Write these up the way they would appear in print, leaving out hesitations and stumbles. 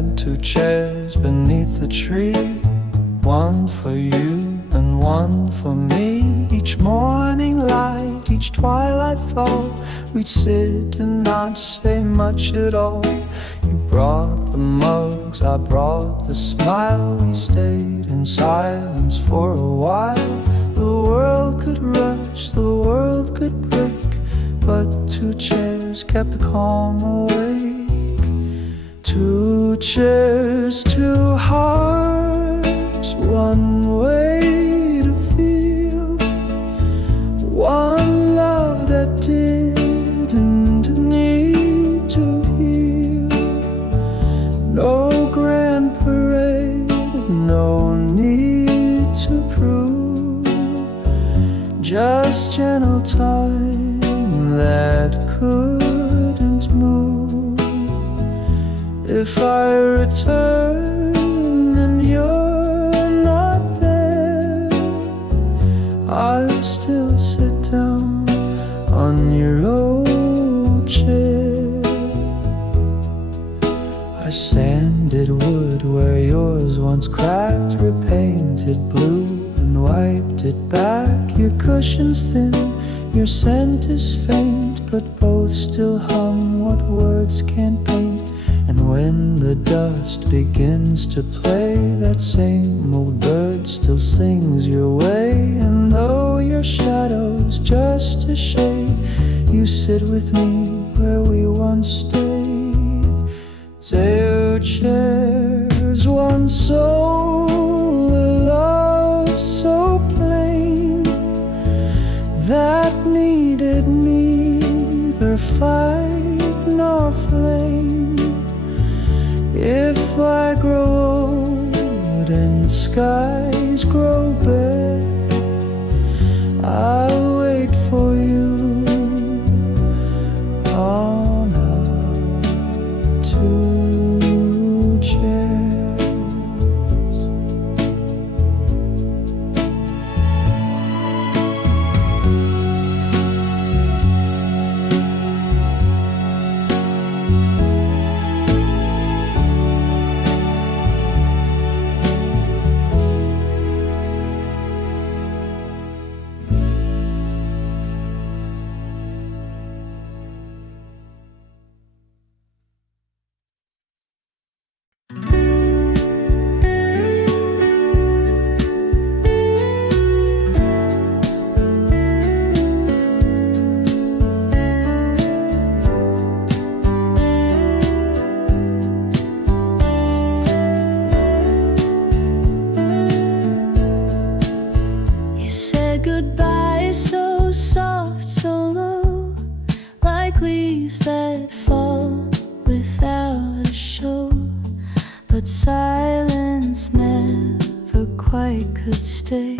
had 2 chairs beneath the tree, one for you and one for me. Each morning light, each twilight fall, we'd sit and not say much at all. You brought the mugs, I brought the smile. We stayed in silence for a while. The world could rush, the world could break, but 2 chairs kept the calm awake. 2 chairs, 2 hearts, one way to feel, one love that didn't need to heal. No grand parade, no need to prove, just gentle time that couldn't move. If I return and you're not there, I'll still sit down on your old chair. I sanded wood where yours once cracked, repainted blue and wiped it back. Your cushion's thin, your scent is faint, but both still hum what words can't paint. And when the dust begins to play, that same old bird still sings your way. And though your shadow's just a shade, you sit with me where we once stayed. 2 chairs, one soul, a love so plain that needed neither fight nor flame. If I grow old and skies grow bare, I'll wait for you on our 2 chairs. Goodbye, so soft, so low, like leaves that fall without a show. But silence never quite could stay.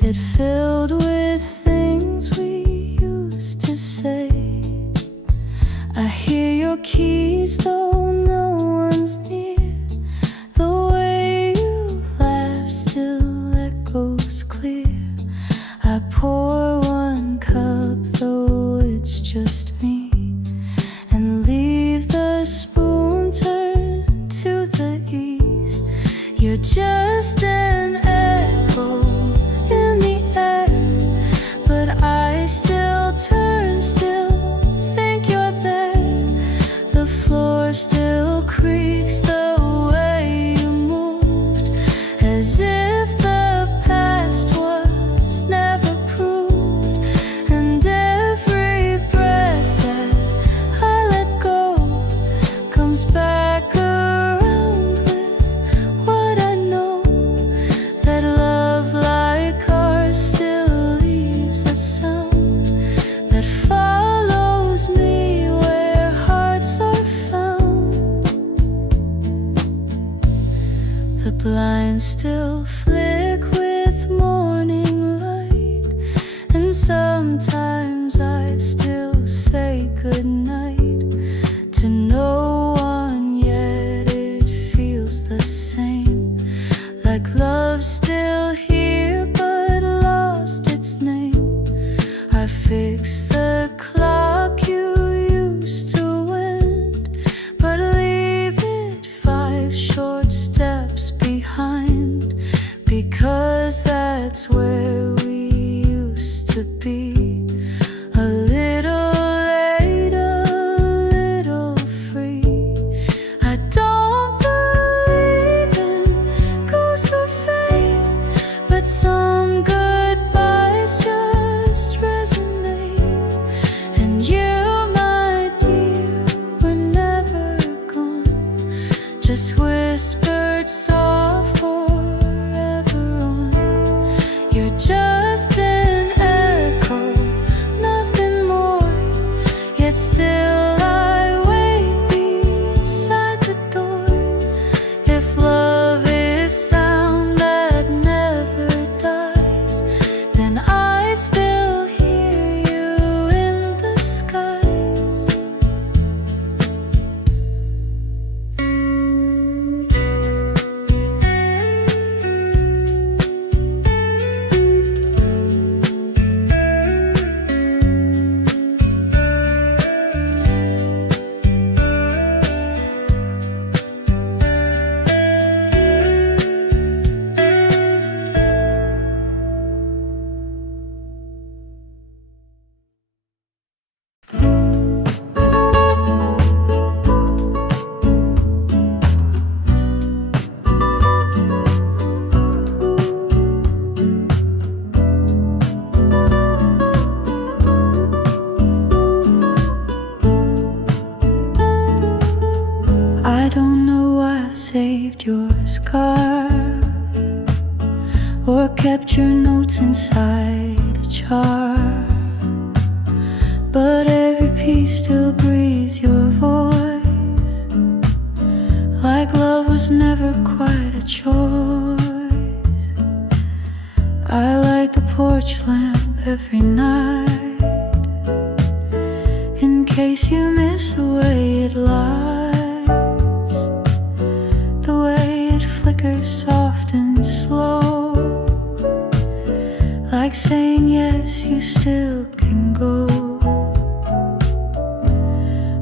It filled with things we used to say. I hear your keys though no one's near. The way you laugh still echoes clear. I pour 1 cup, though it's just me, and leave the spoon turned to the east. You're just an echo in the air, but I still turn, still think you're there. The floor still creaks the way you moved, as if the past was never proved. And every breath that I let go comes back around with what I know, that love like ours still leaves a sound that follows me where hearts are found. The blinds still flick with morning light, and sometimes I still say goodnight to no one, yet it feels the same, like love's still here but lost its name. I fix the clock you used to wind, but leave it fine. just whispered soft forever on. You're just an echo, nothing more, yet still I wait beside the door. If love is sound that never dies, then I still hear you in the skies. I don't know why I saved your scarf or kept your notes inside a jar, but every piece still breathes your voice, like love was never quite a choice. I light the porch lamp every night, in case you miss the way it lights, the way it flickers soft and slow, like saying yes, you still can go.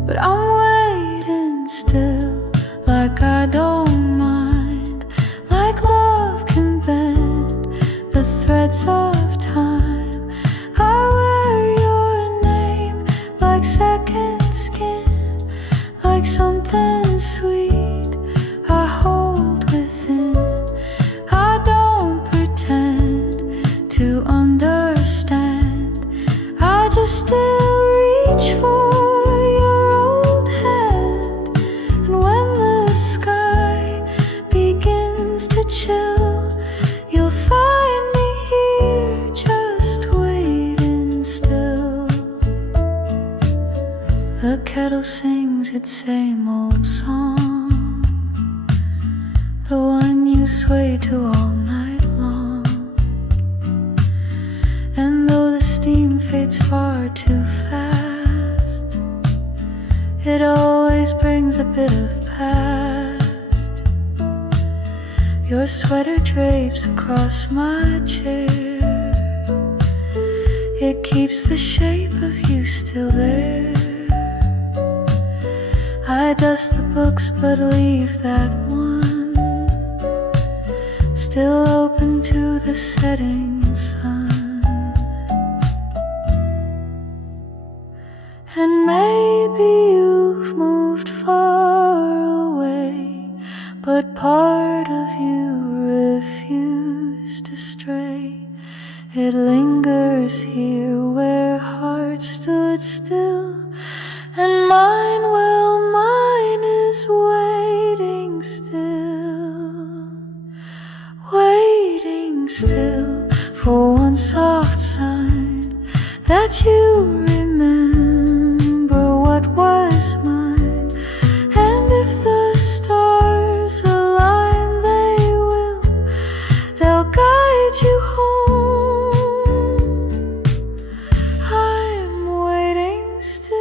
But I'm waiting still, like I don't mind, like love can bend the threads of time. I wear your name like second skin, like something sweet I hold within. I don't pretend to understand, I just still reach for your old hand. And when the sky begins to chill, you'll find me here just waiting still. The kettle sings its same old song, the one you sway to all night long. And though the steam fades far too fast, it always brings a bit of past. Your sweater drapes across my chair, it keeps the shape of you still there. I dust the books but leave that one still open to the setting sun. And maybe you've moved far away, but part of you refused to stray. It lingers here where hearts stood still, and mine, well, mine is waiting still for one soft sign that you remember what was mine. And if the stars align, they'll guide you home. I'm waiting still.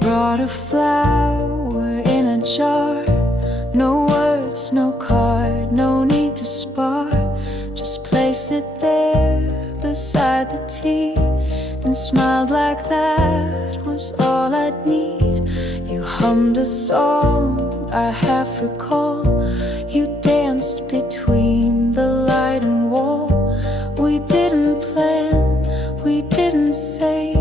Brought a flower in a jar, no words, no card, no need to spar, just placed it there beside the tea and smiled like that was all I'd need. You hummed a song I half recall. You danced between the light and wall. We didn't plan, we didn't say,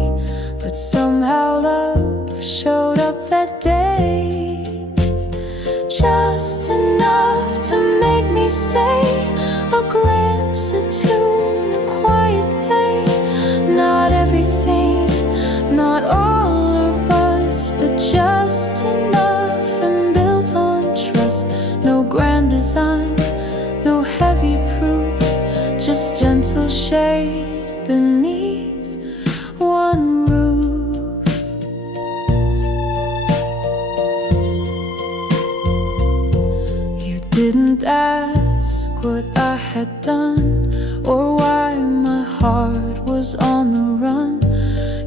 but somehow love showed up that day. Just enough to make me stay, a glance, a tune, a quiet day. Not everything, not all or buzz, but just enough and built on trust. No grand design, no heavy proof, just gentle shade beneath one roof. You didn't ask what I had done or why my heart was on the run.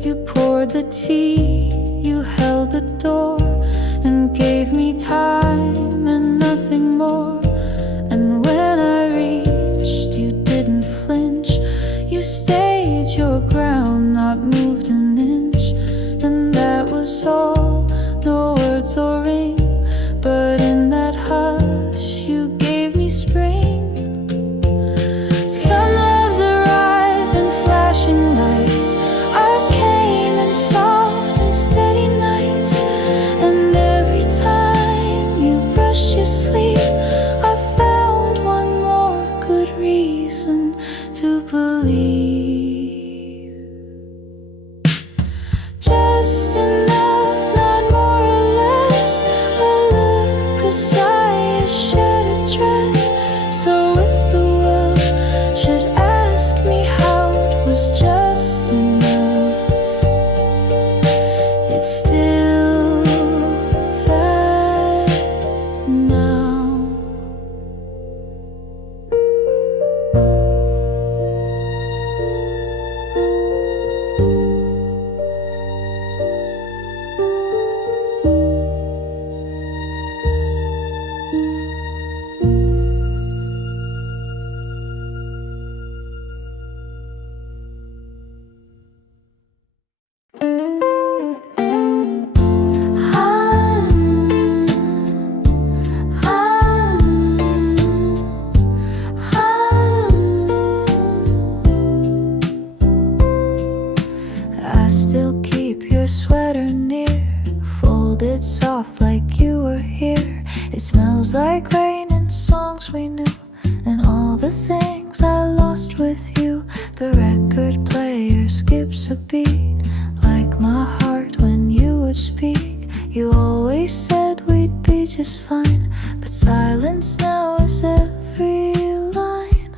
You poured the tea, you held the door, and gave me time and nothing more. And when I reached, you didn't flinch. You stayed your ground, not moved an inch. And that was all, no words or ring, but in that hush you gave me spring. Some loves arrive in flashing lights, ours came in soft and steady nights. And every time you brushed your sleeve, I found one more good reason to believe. Just enough, not more or less, a look, a sigh, a shared address. So if the world should ask me how it was just enough, it's still that now. I still keep your sweater near, folded soft like you were here. It smells like rain and songs we knew, and all the things I lost with you. The record player skips a beat, like my heart when you would speak. You always said we'd be just fine, but silence now is every line.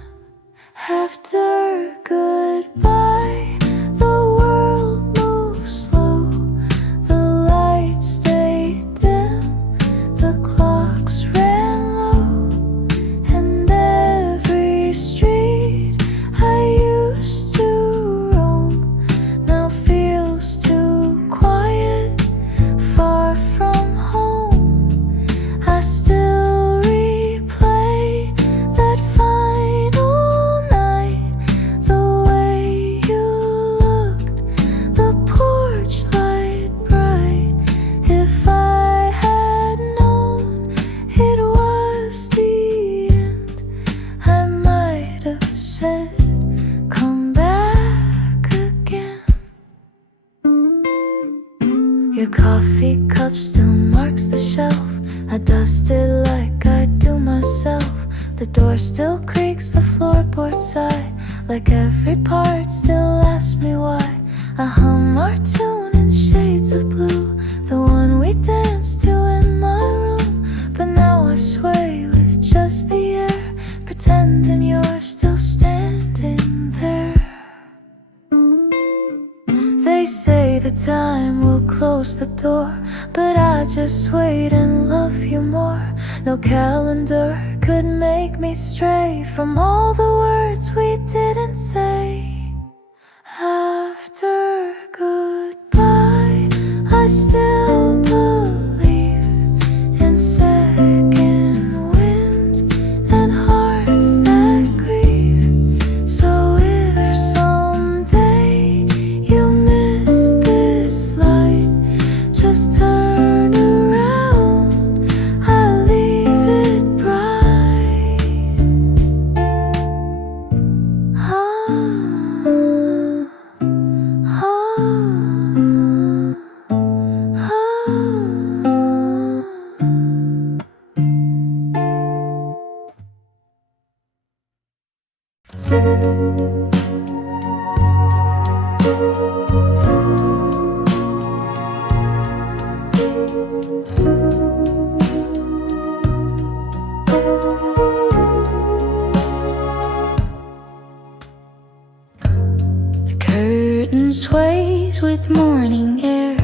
After goodbye, the world moves slow, the lights stayed dim, the clocks ran low, and every street I used to roam now feels too quiet, far from home. I still replay that final night, the way you looked, the porch light bright. If I had known it was the end, I might have said, come back again. Your coffee cup still marks the shelf. I dust it like I do myself. The door still creaks, the floorboard sigh, like every part still asks me why. I hum our tune in shades of blue, the one we danced to in my room. But now I sway with just the air, pretending you're still standing there. They say the time will close the door, but I just wait and love you more. No calendar could make me stray from all the words we didn't say. After goodbye, I still believe in second wind and hearts that grieve. The curtain sways with morning air,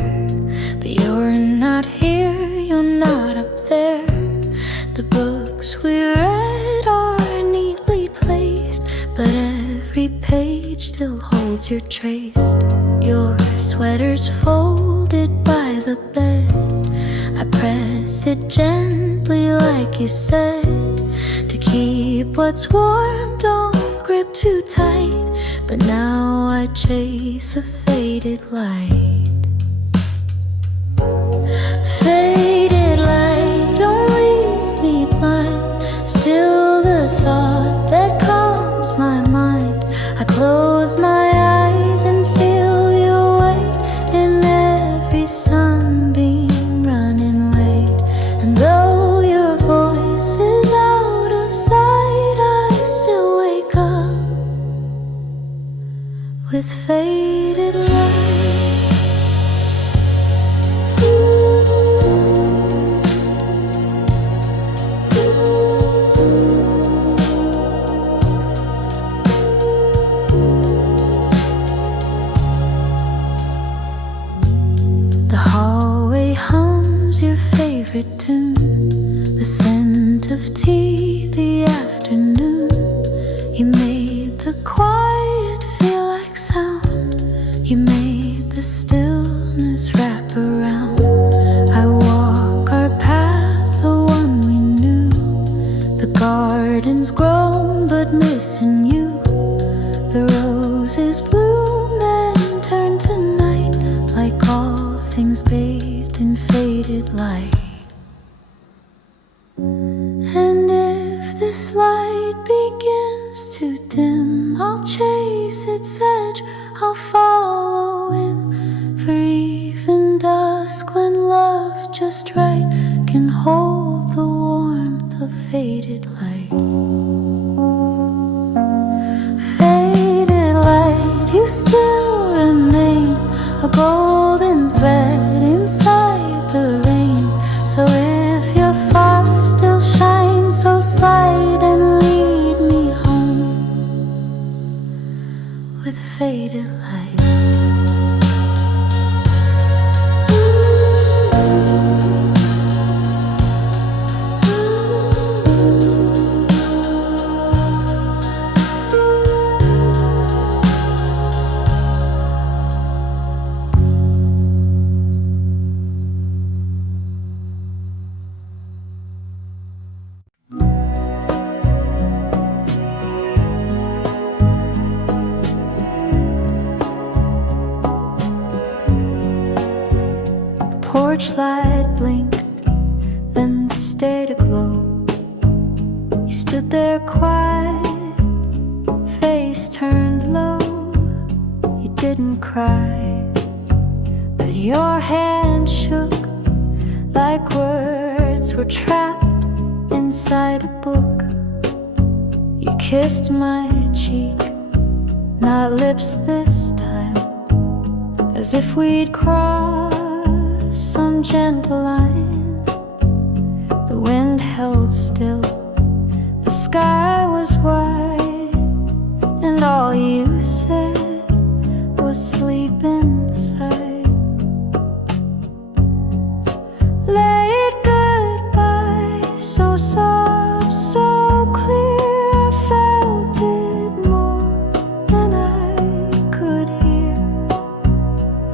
but you're not here, you're not up there. The books we read are neatly placed, but every page still holds your trace. Your sweater's folded by the bed. I press it gently like you said, to keep what's warm, don't grip too tight. But now I chase a faded light. Faded light, don't leave me blind. Still the thought that calms my mind. I close my eyes and feel your weight in every sunbeam running late. And though your voice is out of sight, I still wake up with faded light. The hallway hums your favorite tune, the scent of tea, the afternoon. You made the quiet feel like sound. You made the stillness wrap around. I walk our path, the one we knew. The garden's grown but missing you. The roses bloom then turn to night, like all things bathed in faded light. And if this light begins to dim, I'll chase its edge, I'll follow him. For even dusk, when love just right can hold the warmth of faded light. Faded light, you still remain a golden thread inside the rain. So if you're far, still shine so slight and lead me home with faded light. Porch light blinked, then stayed aglow. You stood there quiet, face turned low. You didn't cry, but your hand shook like words were trapped inside a book. You kissed my cheek, not lips this time, as if we'd crossed some gentle line. The wind held still, the sky was white, and all you said was sleep inside. Late goodbye, so soft, so clear, I felt it more than I could hear,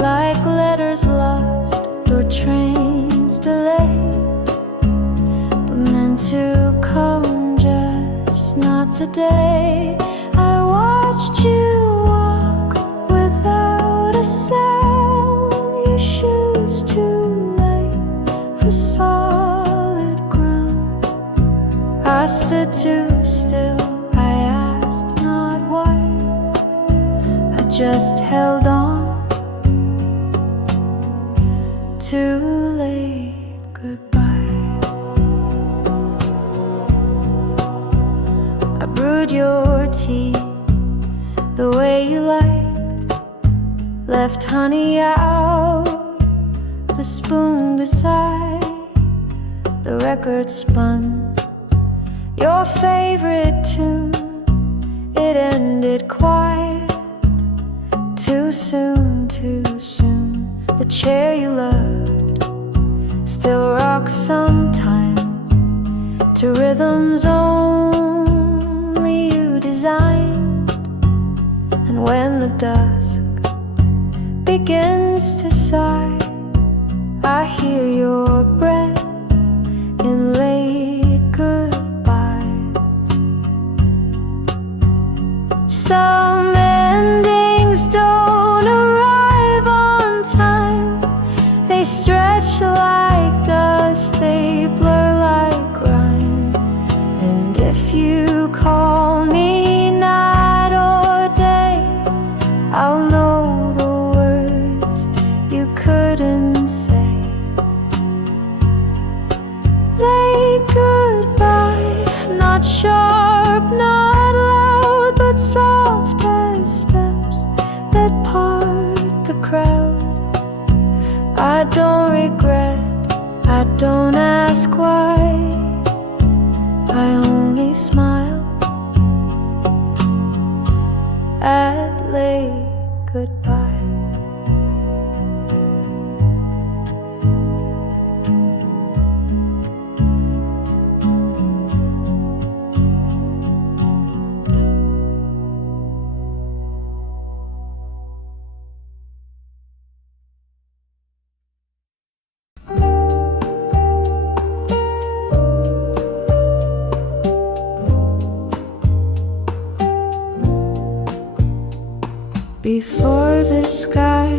like letters lost or trains delayed, but meant to come, just not today. I watched you walk without a sound, your shoes too light for solid ground. I stood too still, I asked not why, I just held on. Too late, goodbye. I brewed your tea the way you liked, left honey out the spoon beside the record spun. Your favorite tune, it ended quiet. Too soon, too soon. The chair you loved still rocks sometimes to rhythms only you designed. And when the dusk begins to sigh, I hear your breath in late goodbye. Some endings don't arrive on time. They stretch like dust, they blur like rhyme. And if you call me night or day, I'll know the words you couldn't say. Late goodbye, not sharp, not loud, but soft as steps that part the crowd. I don't regret, I don't ask why, I only smile at late goodbye. Before the sky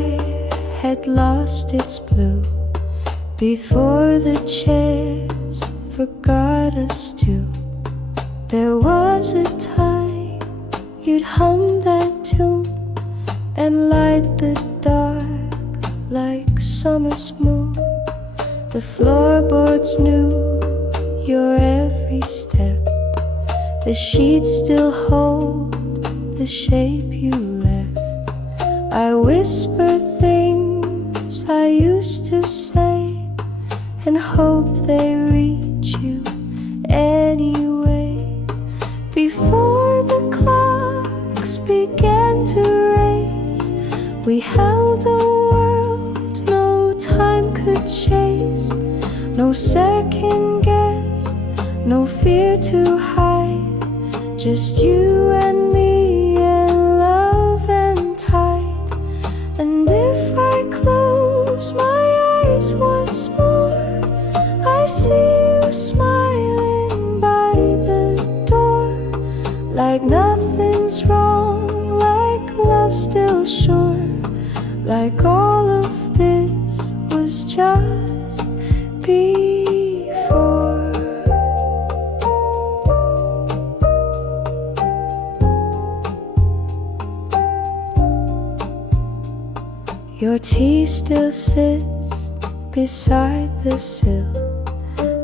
had lost its blue, before the chairs forgot us too, there was a time you'd hum that tune and light the dark like summer's moon. The floorboards knew your every step, the sheets still hold the shape you left. I whisper things I used to say and hope they reach you anyway. Before the clocks began to race, we held a world no time could chase. No second guess, no fear to hide, just you and me and love and tide. And if I close my eyes once more, I see you smiling by the door, like nothing's wrong, like love's still sure, like all of this was just before. Your tea still sits beside the sill.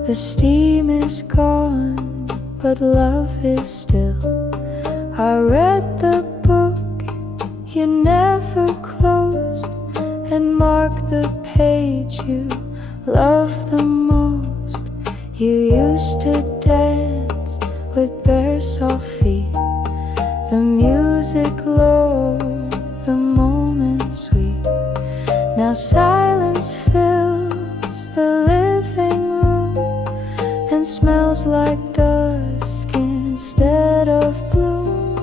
The steam is gone, but love is still. I read the book you never closed and marked the page you loved the most. You used to dance with bare soft feet, the music low, the moment sweet. Now silence fills the living room and smells like dusk instead of bloom.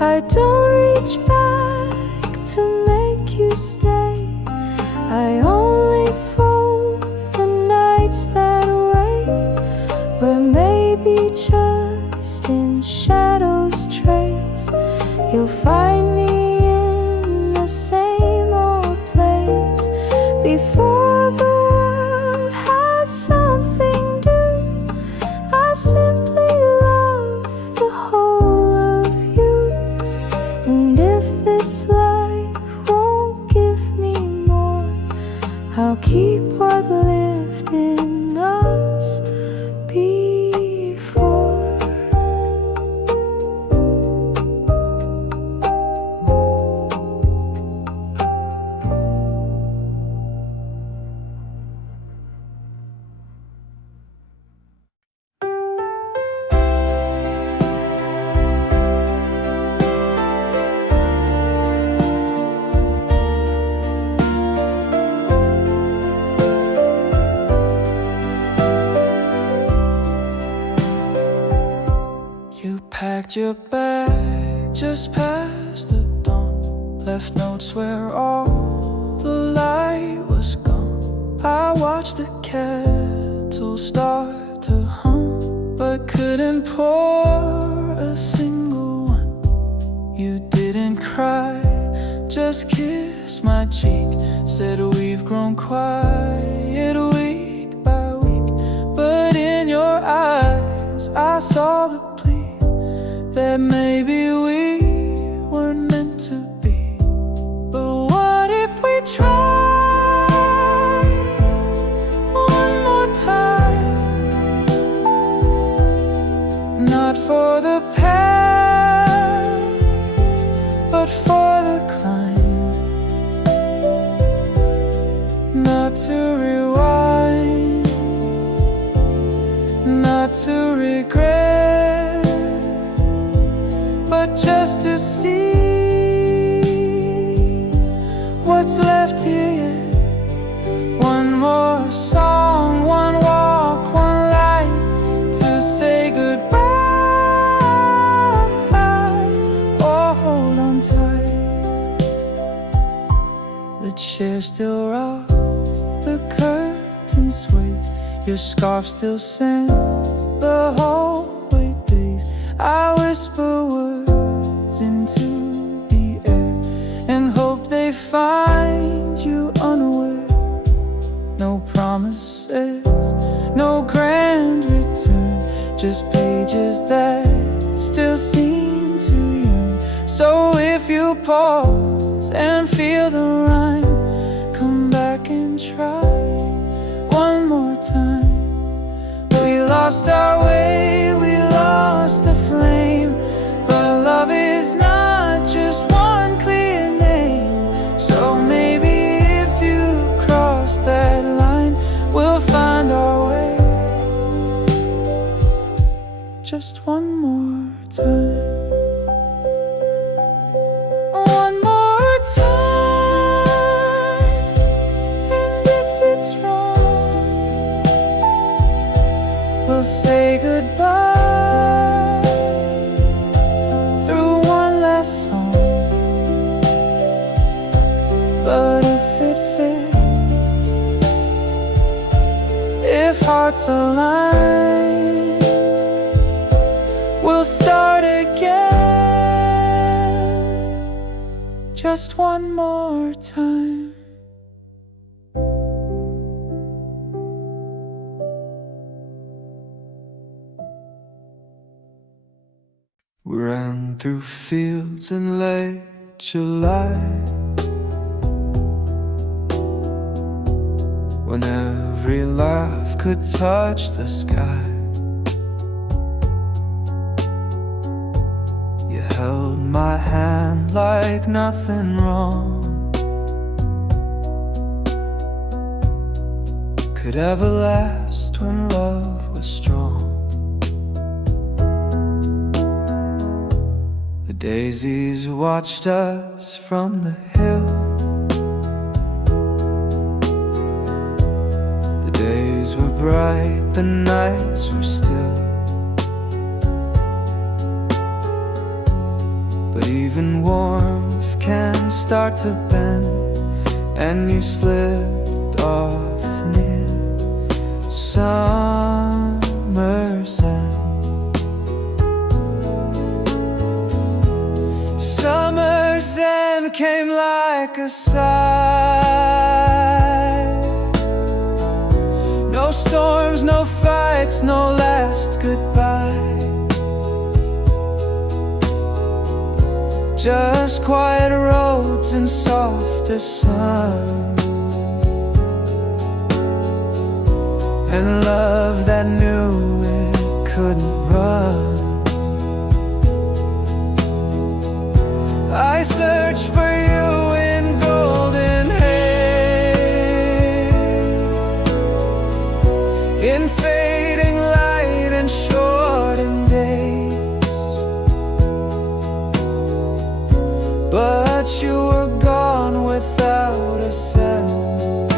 I don't reach back to make you stay, I only fold the nights that wait, where maybe just in shadows trace you'll find me in the same old place. Before the world had something new, I simply love the whole of you. And if this life won't give me more, I'll keep what lived in us before. packed your bag just past the dawn, left notes where all the light was gone. I watched the kettle start to hum, but couldn't pour a single one. You didn't cry, just kissed my cheek, said we've grown quiet week by week. But in your eyes I saw the plea that maybe we weren't meant to be. But what if we tried one more time? Not for the past, but for the climb. Not to rewind, not to regret, but just to see what's left here. One more song, one walk, one light to say goodbye. Oh, hold on tight. The chair still rocks, the curtain sways, your scarf still sends the hallway days. I whisper words into the air and hope they find you unaware. No promises, no grand return, just pages that still seem to yearn. So if you pause and feel the rhyme, come back and try one more time. We lost our way, we lost the flame, but love is not just one clear name. So maybe if you cross that line, we'll find our way. Just one more time. One more time. And if it's wrong, we'll say goodbye through one last song. But if it fits, if hearts align, we'll start again. Just one more time. We ran through fields in late July, when every laugh could touch the sky. You held my hand like nothing wrong could ever last when love was strong. The daisies watched us from the hill. The days were bright, the nights were still. But even warmth can start to bend, and you slipped off near summer's end. Summer's end came like a sigh. No storms, no fights, no last goodbye. Just quiet roads and softer sun, and love that knew it couldn't run. I searched for you in golden haze, in fading light and shortened days. But you were gone without a sound,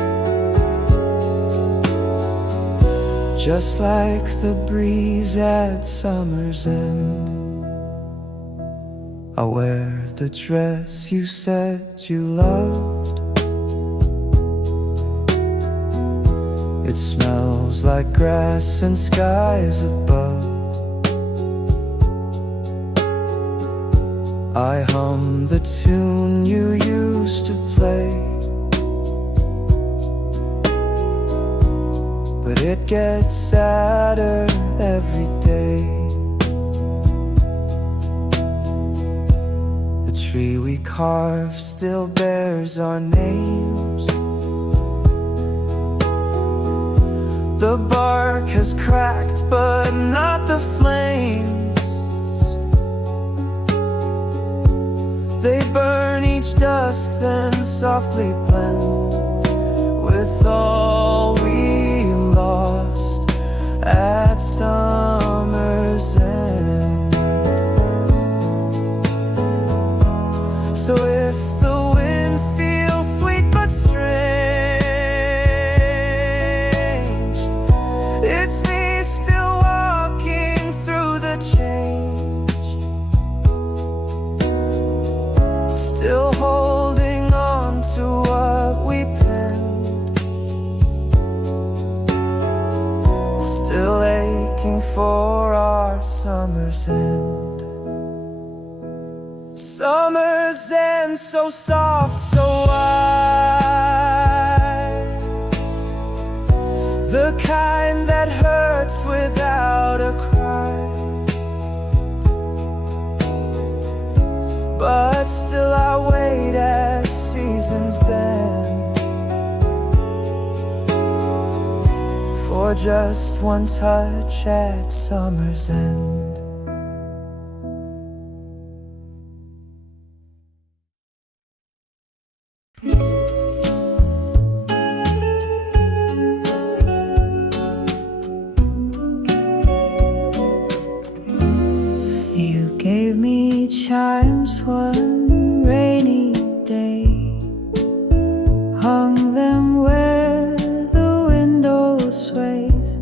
just like the breeze at summer's end. I wear the dress you said you loved. It smells like grass and skies above. I hum the tune you used to play, but it gets sadder every day. The tree we carved still bears our names. The bark has cracked, but not the flames. They burn each dusk, then softly blend with all we lost at summer's end. So if the wind feels sweet but strange, it's me still walking through the change, still holding on to what we penned, still aching for our summer's end. Summer's end, so soft, so wide, the kind that hurts without a cry. But still I wait as seasons bend for just one touch at summer's end. You gave me chimes one rainy day, hung them where the window sways,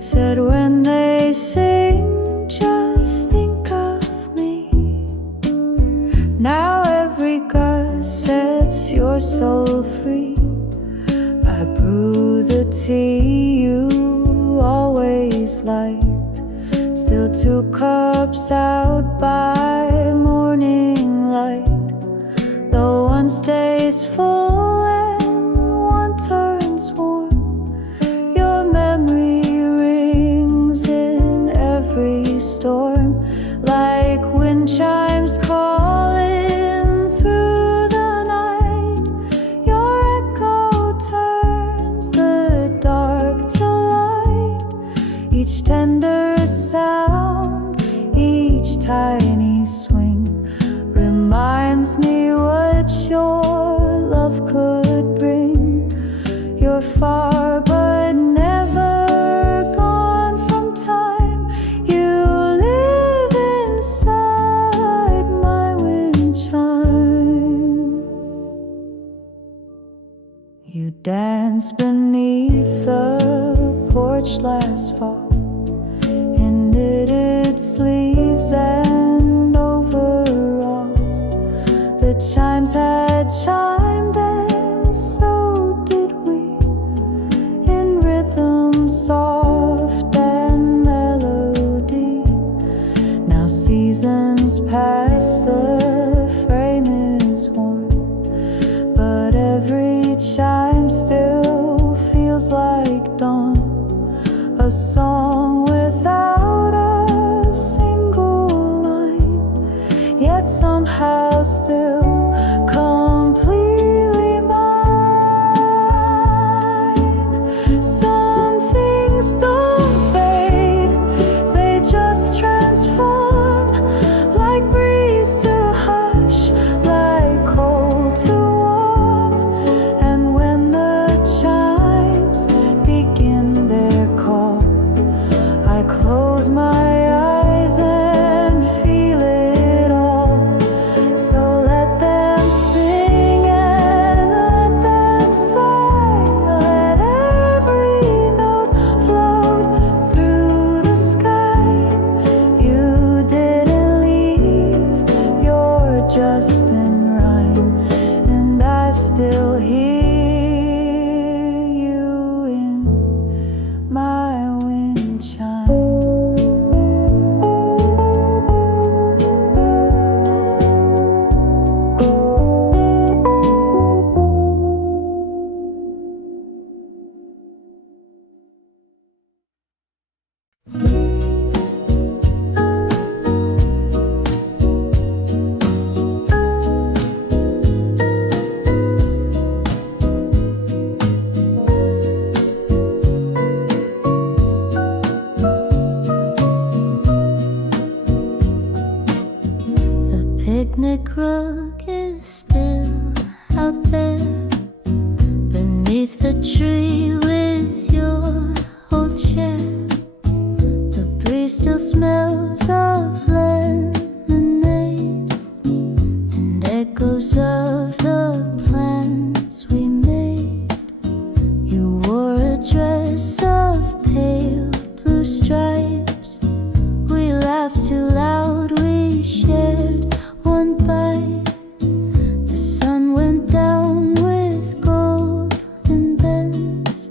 said when they sing, just think of me. Now every gust sets your soul free. I brew the tea you always liked, still 2 cups out by morning light. Though one stays full and one turns warm, your memory rings in every storm, like wind chimes calling through the night. Your echo turns the dark to light, each tender sound, each tiny swing reminds me what your love could bring. You're far but never gone from time. You live inside my wind chime. You danced beneath the porch last fall, knitted sleeves and overalls. The chimes had chimed and so did we, in rhythm soft and melody. Now seasons pass, the frame is worn, but every chime still feels like dawn, a song without a single line, yet somehow still completely mine. rug is still out there beneath the tree with your old chair. The breeze still smells of lemonade and echoes of the plans we made. You wore a dress of pale blue stripes. We laughed too loud, we shared one bite. The sun went down with golden bends,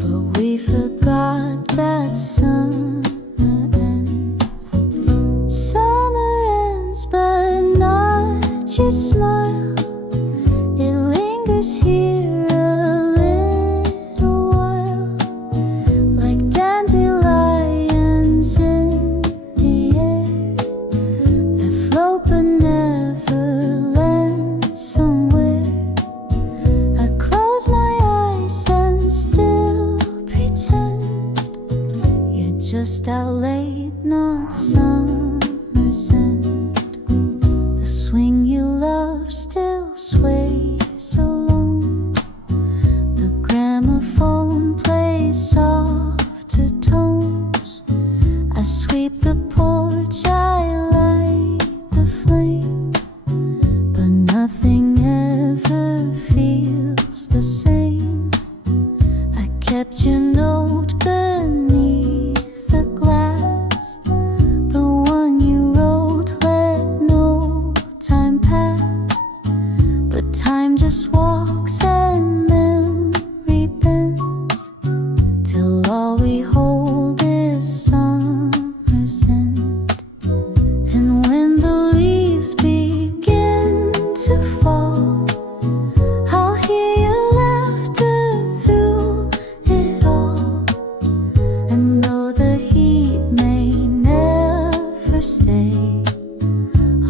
but we forgot that summer ends. Summer ends, but not your smile. It lingers here a little while, like dandelions in the air that float but never land somewhere. I close my eyes and still pretend you're just out late, not summer's end. The swing you love still sways alone. The gramophone plays softer tones. I sweep the porch, I light the flame, but nothing ever feels the same. I kept your note beneath the glass, the one you wrote, let no time pass. But time just walks and memory bends, till all we hold is summer's end. And when the leaves begin to fall, I'll hear your laughter through it all. And though the heat may never stay,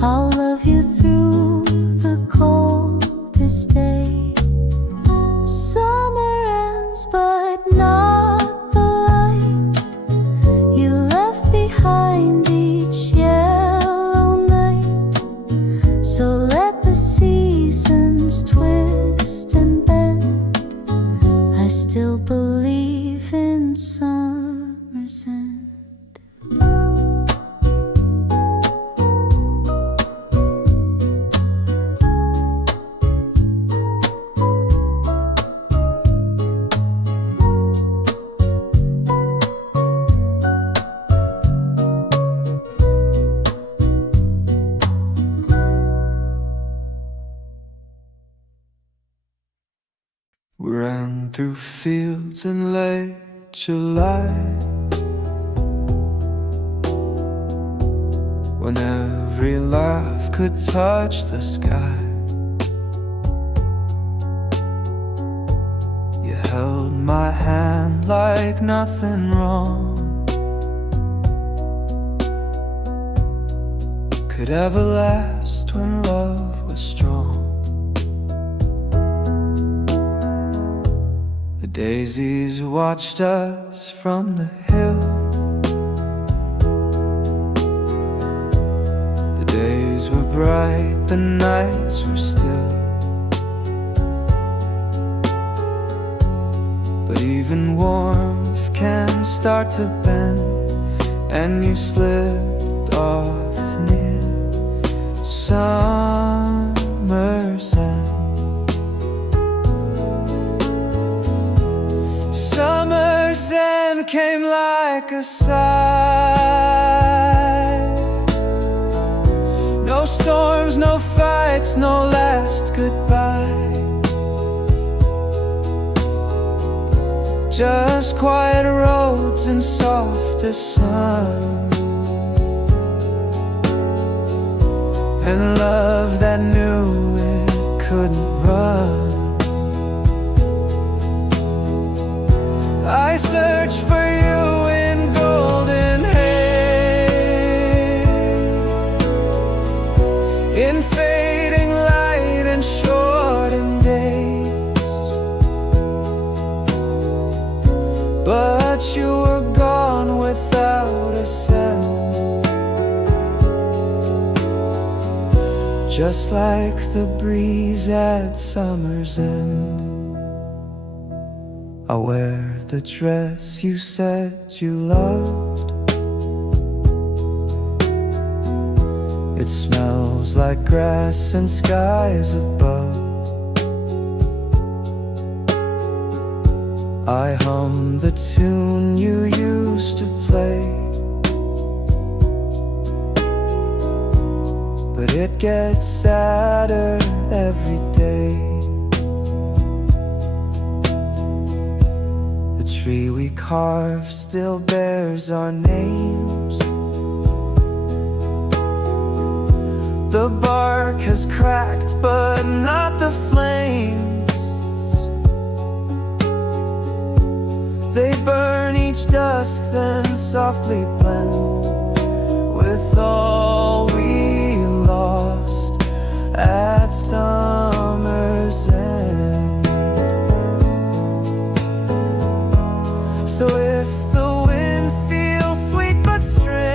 I'll love you through the coldest day. Summer ends, but not the light you left behind each yellow night. So let the seasons twist and bend. I still believe in summer's end. We ran through fields in late July, when every laugh could touch the sky. You held my hand like nothing wrong could ever last when love was strong. The daisies watched us from the hill. The days were bright, the nights were still. But even warmth can start to bend, and you slipped off near summer's end. Summer's end came like a sigh. No storms, no fights, no last goodbye. Just quiet roads and softer sun, and love that knew it couldn't run. I search for you in golden haze, in fading light and shortened days. But you were gone without a sound, just like the breeze at summer's end. I wear the dress you said you loved. It smells like grass and skies above. I hum the tune you used to play, but it gets sadder every day. The tree we carved still bears our names. The bark has cracked, but not the flames. They burn each dusk, then softly blend with all we lost at summer's end. So if the wind feels sweet but strange,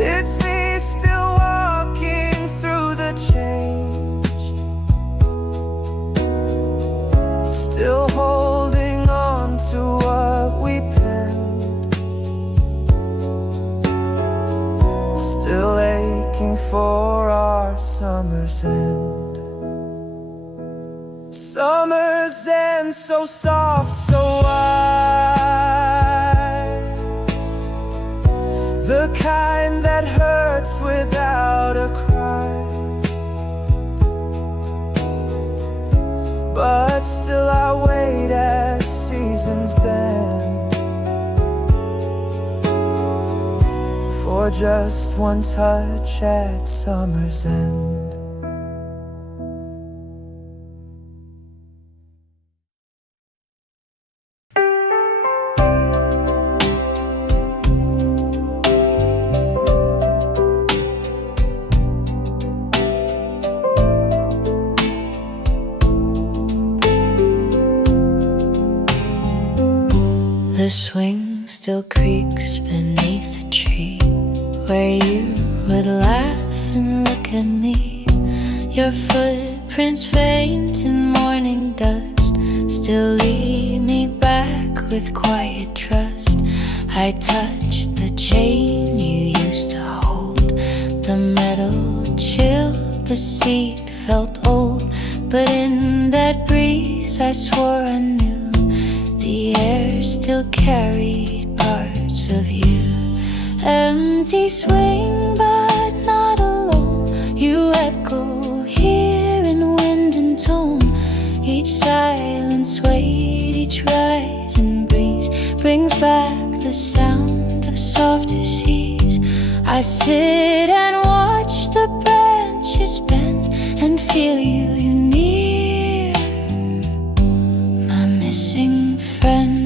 it's me still walking through the change, still holding on to what we penned, still aching for our summer's end. Summer's end, so soft, so wide, the kind that hurts without a cry. But still I wait as seasons bend for just one touch at summer's end. The swing still creaks beneath the tree where you would laugh and look at me. Your footprints faint in morning dust still lead me back with quiet trust. I touched the chain you used to hold. The metal chilled, the seat felt old, but in that breeze I swore I knew the air still carried parts of you. Empty swing, but not alone. You echo here in wind and tone. Each silent sway, each rising breeze brings back the sound of softer seas. I sit and watch the branches bend and feel you near, my missing friend.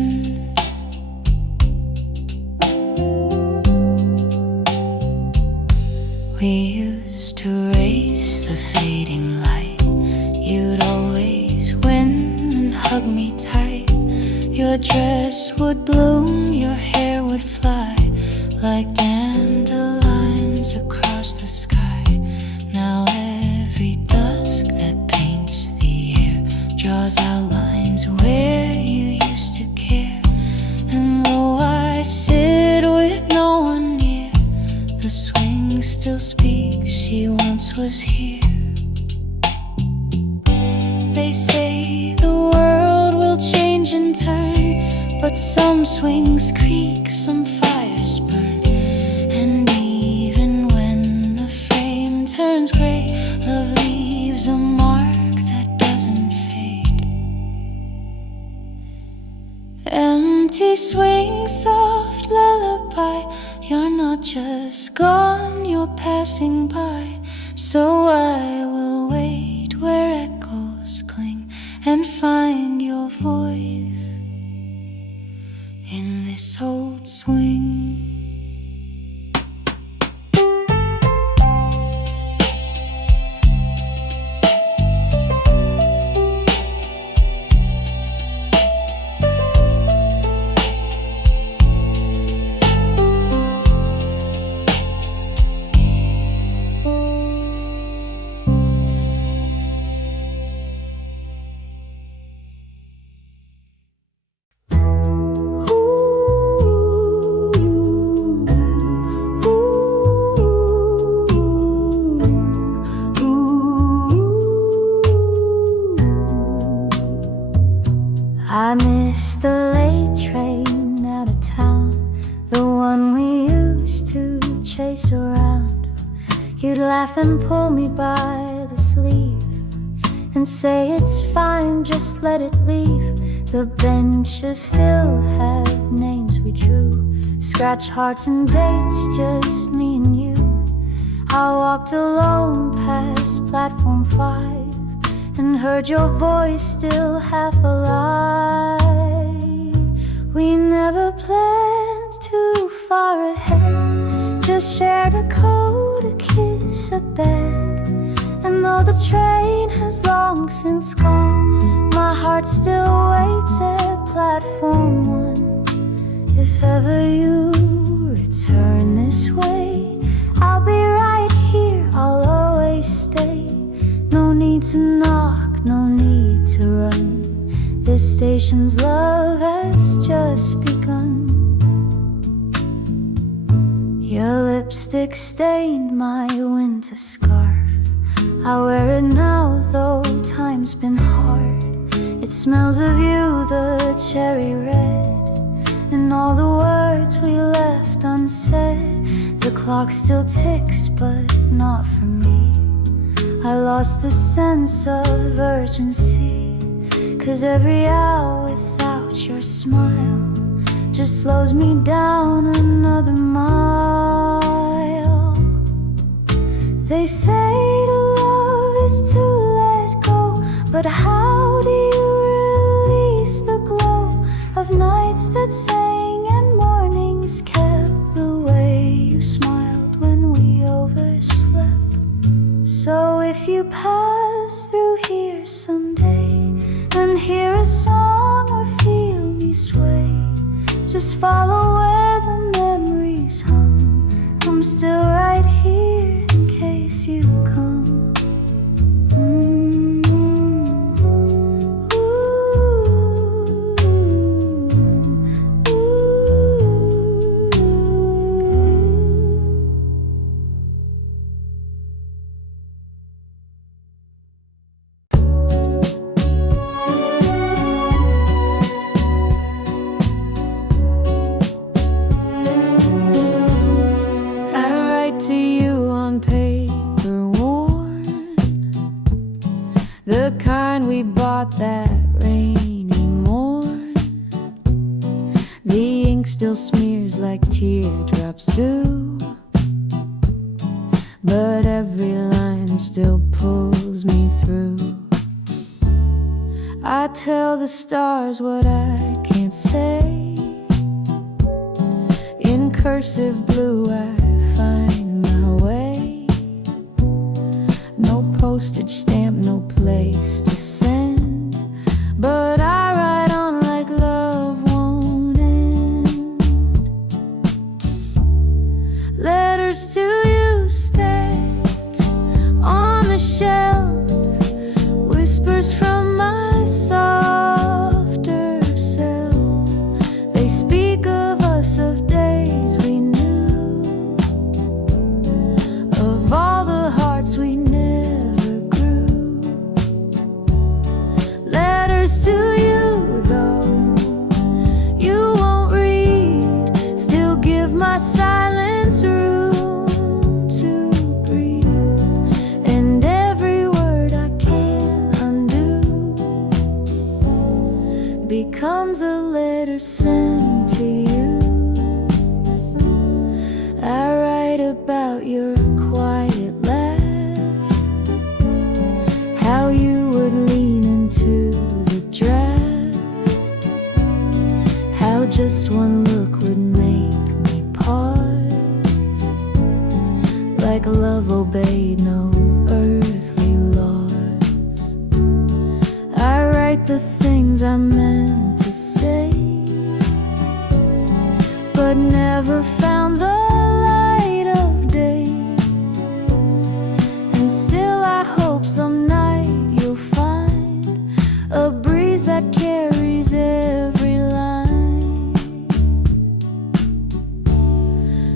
We used to race the fading light. You'd always win and hug me tight. Your dress would bloom, your hair would fly like dandelions across the sky. Now every dusk that paints the air draws outlines where you used to care. And though I sit with no one near, the swing still speaks, she once was here. They say the world will change and turn, but some swings creak, some fires burn. And even when the frame turns gray, love leaves a mark that doesn't fade. Empty swing, soft lullaby, you're not just gone, you're passing by. So I will wait where echoes cling and find your voice in this old swing. You'd laugh and pull me by the sleeve and say it's fine, just let it leave. The benches still have names we drew, scratch hearts and dates, just me and you. I walked alone past platform 5 and heard your voice still half alive. We never planned too far ahead, just shared a code, a kiss, a bed. And though the train has long since gone, my heart still waits at platform 1. If ever you return this way, I'll be right here, I'll always stay. No need to knock, no need to run. This station's love has just begun. Your lipstick stained my winter scarf. I wear it now, though time's been hard. It smells of you, the cherry red, and all the words we left unsaid. The clock still ticks, but not for me. I lost the sense of urgency, 'cause every hour without your smile just slows me down another mile. They say to love is to let go, but how do you release the glow of nights that sang and mornings kept the way you smiled when we overslept? So if you pass through here someday and hear a song or feel me sway, just follow where the memories hum. I'm still right here in case you come. To you on paper worn, the kind we bought that rainy morn. The ink still smears like teardrops do, but every line still pulls me through. I tell the stars what I can't say. In cursive blue I find way. No postage stamp, no place to send, but I write on like love won't end. Letters to you stacked on the shelf, whispers from my softer self. They speak of us, of days we knew, of all the hearts we never grew. Letters to you, though you won't read, still give my silence room to breathe. And every word I can't undo becomes a letter sent to you. I write about your quiet laugh, how you would lean into the draft, how just one look would make me pause, like love obeyed no earthly laws. I write the things I meant to say, but never found the light of day. And still I hope some night you'll find a breeze that carries every line.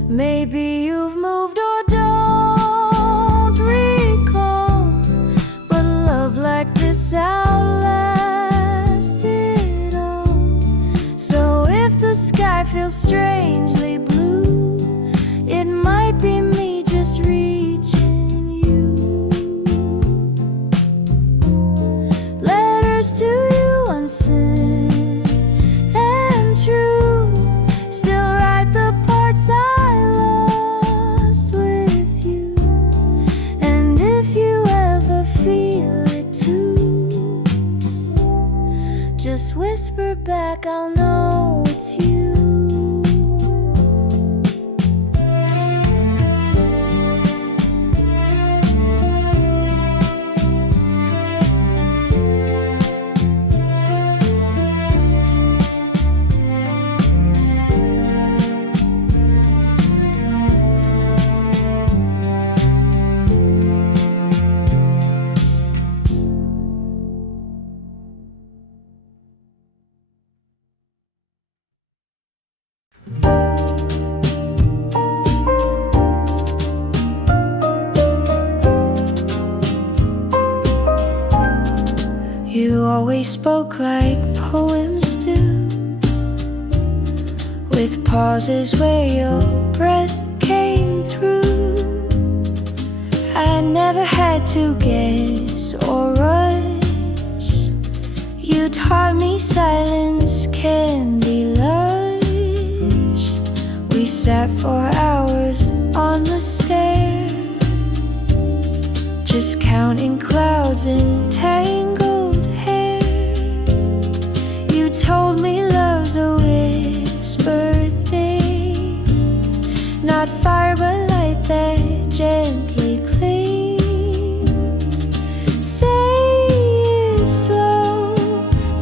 Maybe you've moved or don't recall, but love like this outlasted all. So if the sky feels strangely blue, it might be me just reaching look back, I'll know it's you. You always spoke like poems do, with pauses where your breath came through. I never had to guess or rush. You taught me silence can be lush. We sat for hours on the stairs, just counting clouds and tangled hair. You told me love's a whispered thing, not fire but light that gently clings. Say it slow,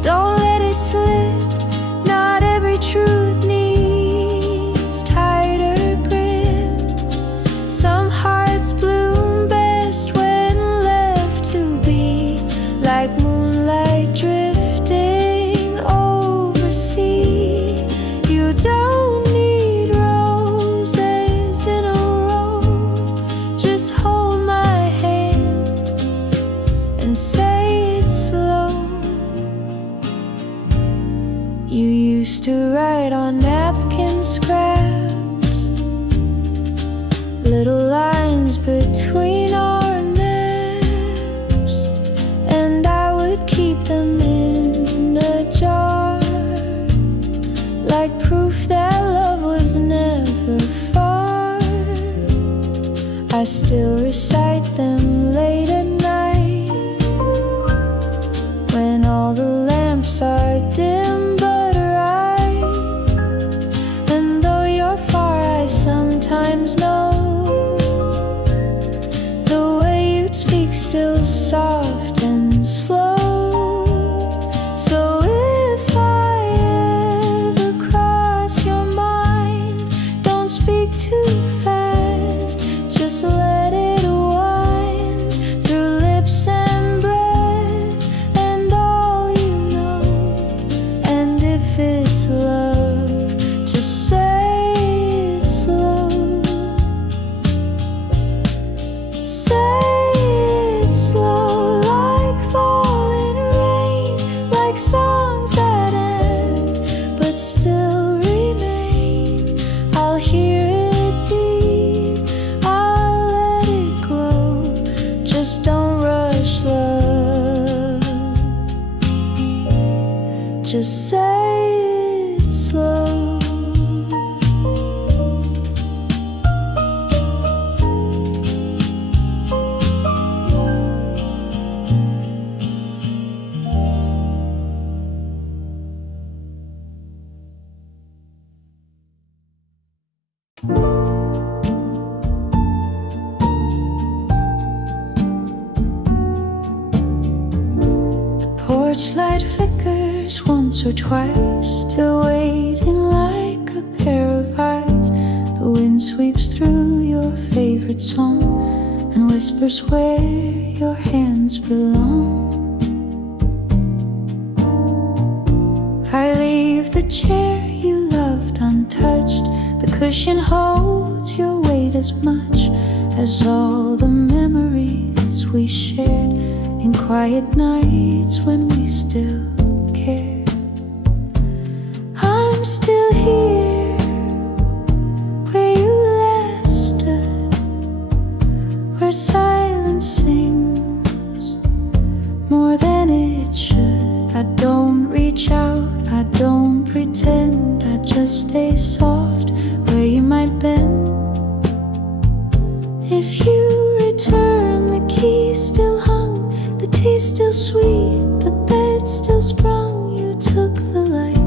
don't let it slip. Not every truth needs tighter grip. Some hearts bloom best when left to be, like moonlight drifting over sea. You don't need roses in a row, just hold my hand and say it slow. You used to write on napkin scraps, little lines between our naps, and I would keep them in a jar, like proof that love was never far. I still recite them late at night, when all the lamps are dim but bright. And though you're far, I sometimes know the way you'd speak still soft and slow. So if I ever cross your mind, don't speak too fast, just let it wind through lips and breath and all you know. And if it's love, just say it slow. Say it slow, like falling rain, like songs that end but still remain. I'll hear it deep, I'll let it glow. Just don't rush love, just say it slow. Porch light flickers once or twice, still waiting like a pair of eyes. The wind sweeps through your favorite song and whispers where your hands belong. I leave the chair you loved untouched. The cushion holds your weight as much as all the memories we shared in quiet nights when we still cared. I'm still here where you last stood, where silence sings more than it should. I don't reach out, I don't pretend, I just stay soft where you might bend. If you return, the key still hung, the tea still sweet, the bed still sprung. You took the light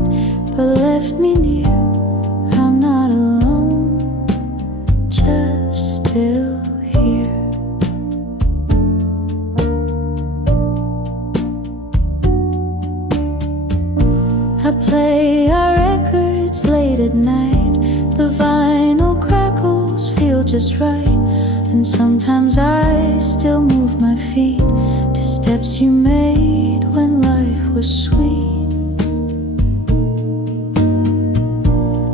just right. And sometimes I still move my feet to steps you made when life was sweet.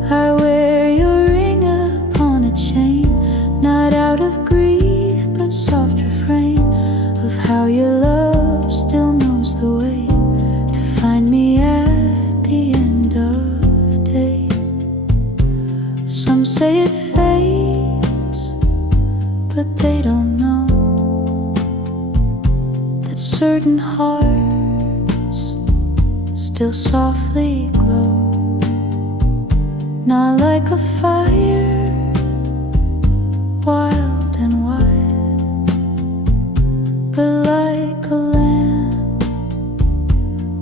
I wear your ring upon a chain, not out of grief, but soft refrain of how your love still knows the way to find me at the end of day. Some say it fades, but they don't know that certain hearts still softly glow. Not like a fire, wild and wild, but like a lamp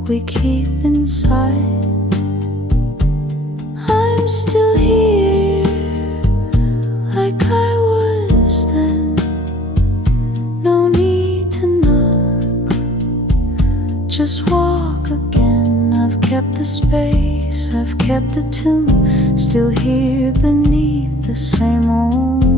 we keep inside. I'm still here, like I was then. No need to knock, just walk again. I've kept the space, I've kept the tune, still here beneath the same old moon.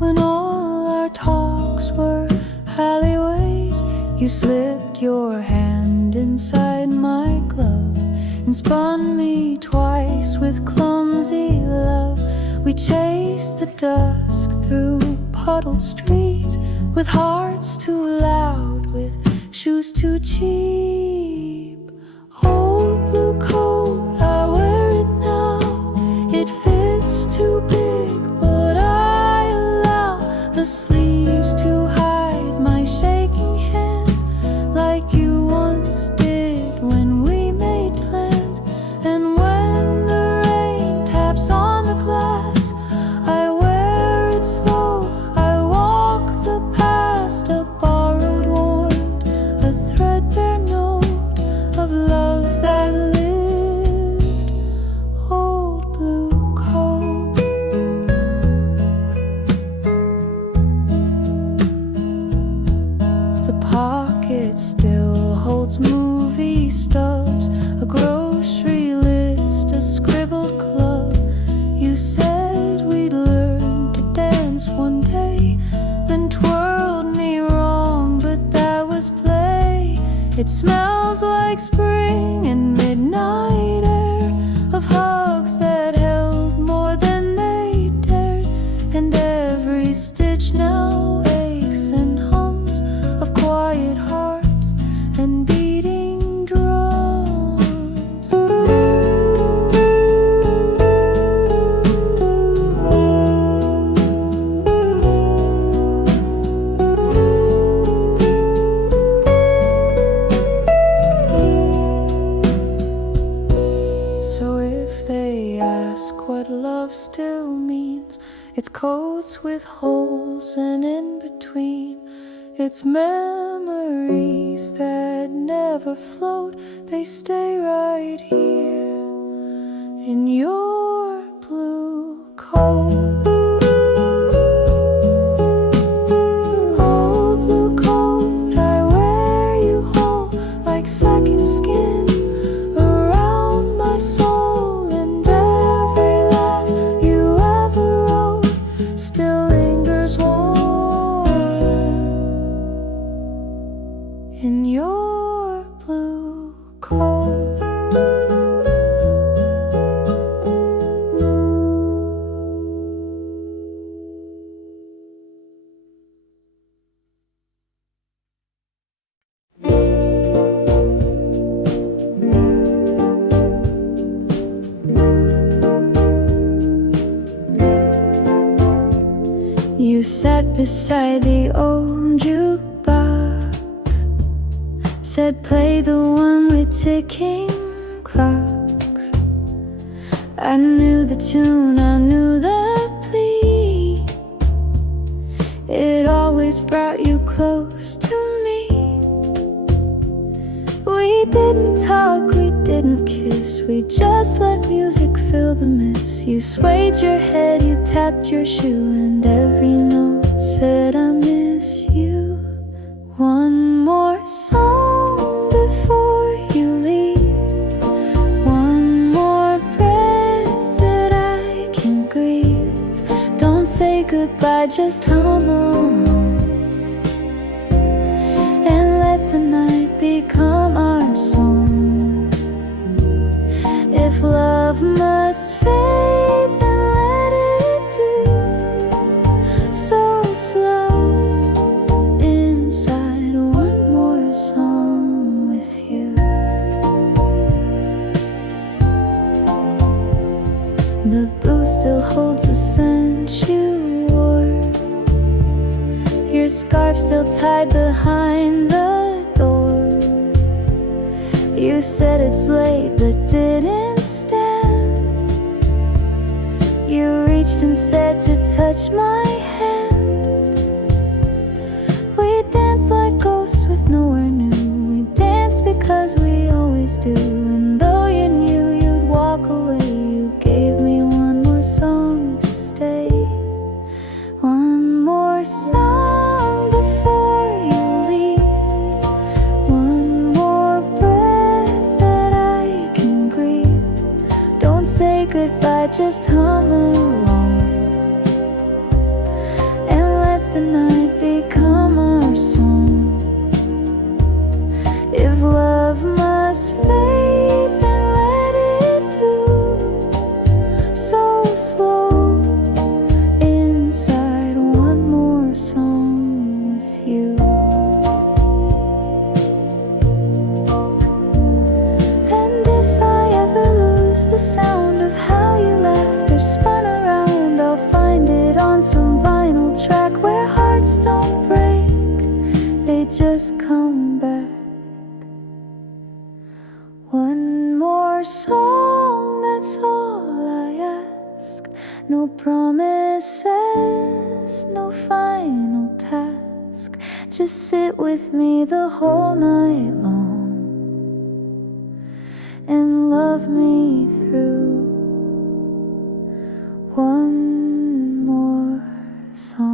when all our talks were alleyways. You slipped your hand inside my glove and spun me twice with clumsy love. We chased the dusk through puddled streets, with hearts too loud, with shoes too cheap. Old blue coat, I wear it now. It fits too big, but I allow the sleeves to hide my shaking hands, like you once did when we made plans. And when the rain taps on the glass, I wear it slow. I walk the past, a borrowed warmth, a threadbare note of love that lived. Old blue coat. The pocket still holds movie stubs, a grocery list, a scribbled club. You said we'd learn to dance one day, then twirled me wrong, but that was play. It smells like spring and midnight air, of hugs that held more than they dared. And every stitch now aches and hums of quiet hearts and beating drums. So if they ask what love still means, it's coats with holes, and in between it's memories that never float. They stay right here in your blue coat. Old blue coat, I wear you whole, like second skin around my soul. And every laugh you ever wrote still lingers warm in your blue coat. You sat beside the old jukebox, said play the one with ticking clocks. I knew the tune, I knew the plea. It always brought you close to me. We didn't talk, we didn't kiss, we just let music fill the mess. You swayed your head, you tapped your shoe, and every note said I miss you. One more song before you leave, one more breath that I can grieve. Don't say goodbye, just hum along, and let the night become our song. If love must fade, then let it do so slow. Inside one more song with you. The booth still holds the scent you wore, your scarf still tied behind the door. You said it's late but didn't stand. You reached instead to touch my hand. We danced like ghosts with nowhere new. We danced because we always do. And though you knew you'd walk away, you gave me one more song to stay. One more song before you leave, one more breath that I can grieve. Don't say goodbye, just hum along, the night become our song. If love must fade, then let it do so slow. Inside one more song with you. And if I ever lose the sound of how you left or spun around, I'll find it on some vinyl track where hearts don't break, they just come back. One more song, that's all I ask. No promises, no final task. Just sit with me the whole night long and love me through one more song.